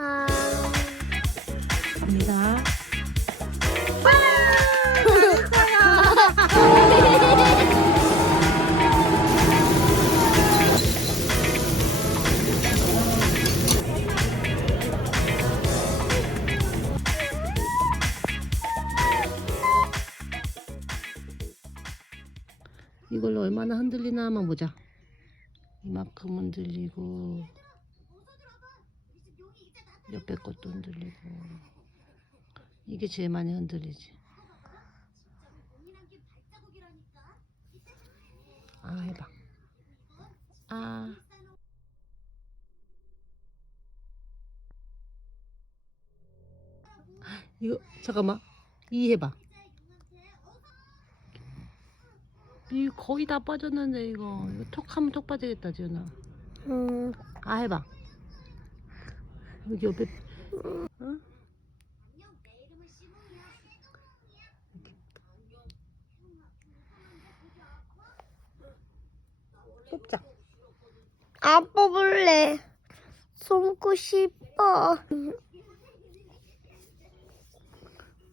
아, 갑니다. 이걸로 얼마나 흔들리나 한번 보자. 이만큼 흔들리고 옆에 것도 흔들리고 이게 제일 많이 흔들리지. 아 해봐. 아. 이거 잠깐만 이 해봐. 이 거의 다 빠졌는데 이거 이거 톡 하면 톡 빠지겠다 지훈아. 음, 아 해봐. 여기 옆에 응? 뽑자. 안 뽑을래. 숨고 싶어.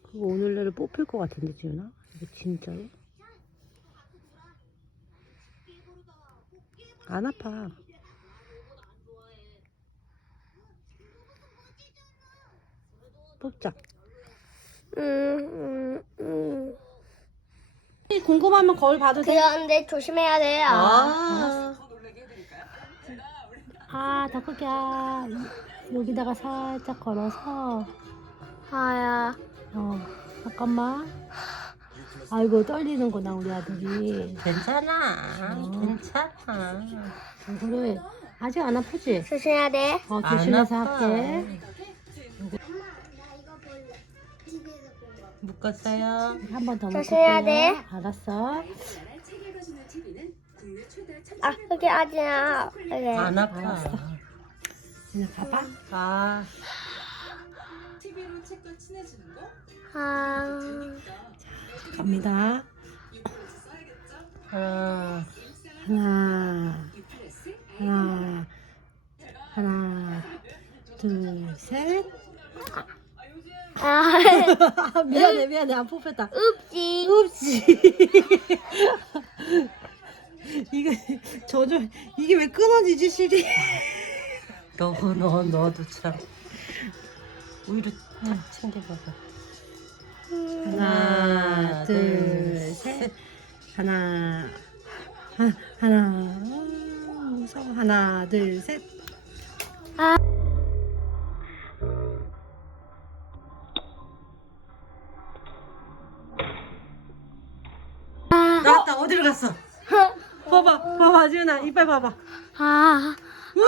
그거 오늘 내로 뽑힐 것 같은데 지훈아? 이거 진짜로? 안 아파. 뽑자. 음, 음, 음. 궁금하면 거울 봐도 그런데 조심해야 돼요. 아, 아, 더 크게. 아, 여기다가 살짝 걸어서. 아야. 어, 잠깐만. 아이고, 떨리는구나, 우리 아들이. 괜찮아. 어. 괜찮아. 그래. 아직 안 아프지? 조심해야 돼. 어, 안 조심해서 아파. 할게. 묶었어요. 한 번더 조심해야 묶을게요. 돼. 알았어. 아프게 하지 마. 그래. 안 아파. 그냥 가봐. 아, 아, 갑니다. 아, 하나, 하나, 하나, 둘, 셋. 아, 미안해, 미안해. 안 뽑혔다. 읍지. 읍지. 이게 저저 이게 왜 끊어지지 실이? 너, 너, 너도 참. 우유를 탁 챙겨봐봐. 하나, 둘, 셋. 하나, 하, 하나, 음, 무서워. 하나, 둘, 셋. 나 지훈아, 이빨 봐봐. 아, 우와!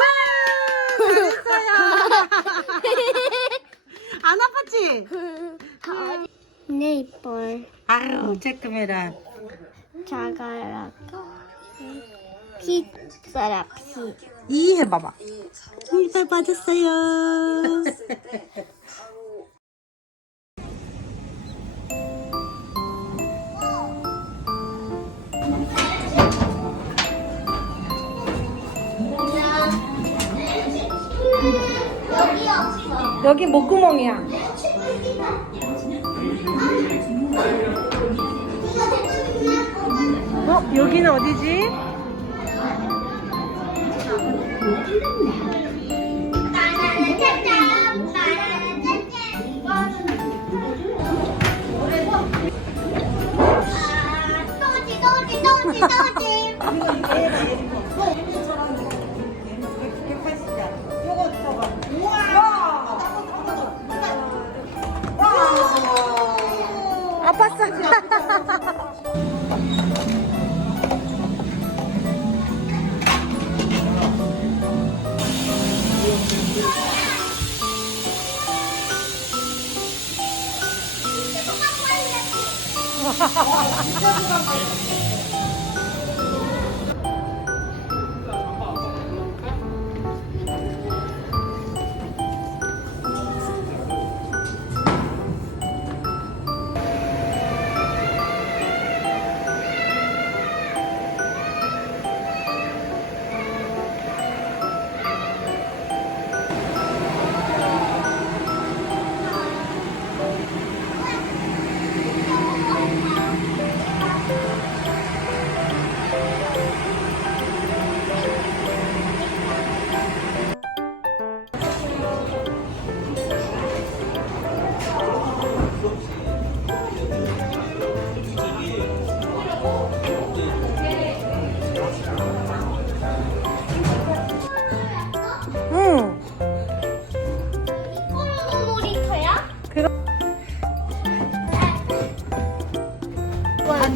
안 아팠지? 내 이빨 아유, 쬐끔해라. 작아라. 피 써라 피. 이 해봐봐. 이빨 빠졌어요. 여기 목구멍이야. 어? 여기는 어디지? 行った!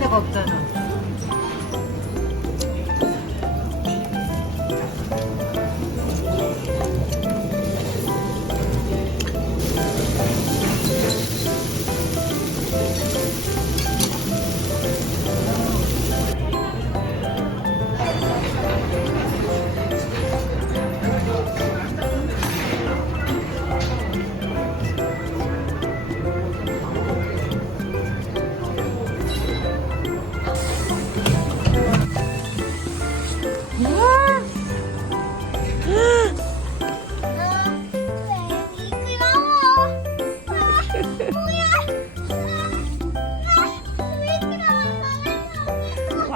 데가 없잖아.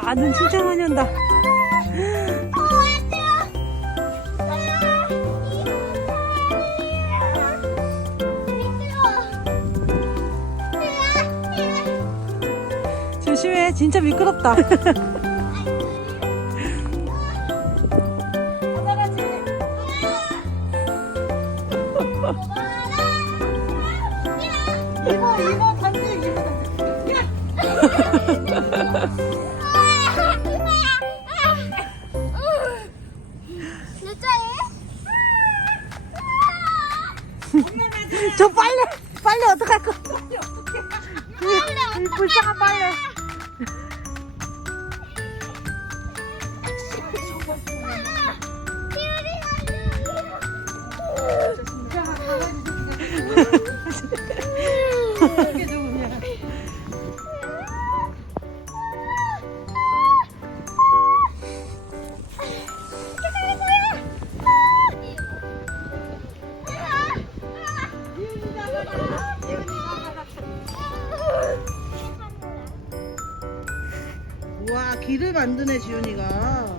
와, 눈 진짜 많이 온다. 조심해, 진짜 미끄럽다. 이모, 이모, 단지, 이모, 단지. 저 빨래, 빨래 어떡할 거? 이 불쌍한 빨래. 길을 만드네 지훈이가